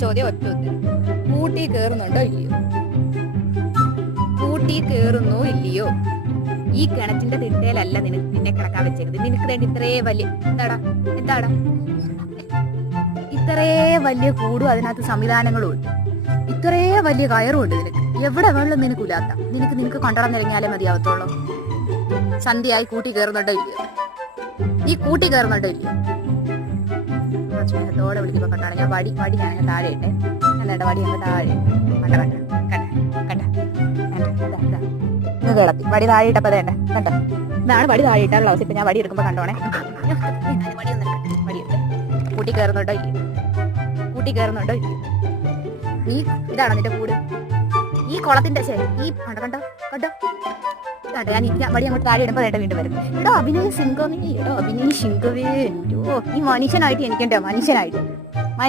ചോദ്യം ഒറ്റ ഉത്തരം. കൂട്ടി കേറുന്നുണ്ടോ ഇല്ലയോ? കൂട്ടി കേറുന്നോ ഇല്ലയോ? ഈ കിണറ്റിന്റെ തിട്ടയിലല്ല നിന്നെ കിടക്കാൻ വെച്ചേക്കുന്നത്. നിനക്ക് വേണ്ടി ഇത്രേ വലിയ എന്താടാ ഇത്രേ വലിയ കൂടും അതിനകത്ത് സംവിധാനങ്ങളും ഉണ്ട്. ഇത്രേ വലിയ കയറും ഉണ്ട് നിനക്ക്. എവിടെ വെള്ളം നിനക്ക് ഉലാത്ത. നിനക്ക് കണ്ടടം നിറങ്ങിയാലേ മതിയാവത്തുള്ളൂ. സന്ധ്യയായി കൂട്ടി കേറുന്നുണ്ടോ ഇല്ലയോ? ഈ കൂട്ടി കേറുന്നുണ്ടോ ഇല്ലയോ? സ്നേഹത്തോടെ വിളിക്കുമ്പോ കണ്ടാണ് ഞാൻ വടി ഞാൻ താഴെ ഇട്ടെ. കണ്ട വടി ഞങ്ങൾ താഴെ കിടത്തി വടി താഴെ ഇട്ടപ്പോ വേണ്ട കണ്ട. ഇതാണ് വടി താഴെ ഇട്ടാലുള്ള അവസ്ഥ. ഇപ്പൊ ഞാൻ വടി എടുക്കുമ്പോ കണ്ടോണേ. വടി കൂട്ടി കയറുന്നുണ്ടോ ഇല്ലയോ? കൂട്ടി കയറുന്നുണ്ടോ ഇല്ലയോ? നീ ഇതാണോ നിന്റെ കൂട്? ഈ കുളത്തിന്റെ ഈ കണ്ടോ കണ്ടോ ഞാൻ വടി അങ്ങോട്ട് താഴെ ഇടുമ്പോ വീണ്ടും വരും. എടോ അഭിനയ സിംഗമേ, എടോ അഭിനയ സിംഗവേ, ഈ മനുഷ്യനായിട്ട് എനിക്കുണ്ടോ? മനുഷ്യനായിട്ട്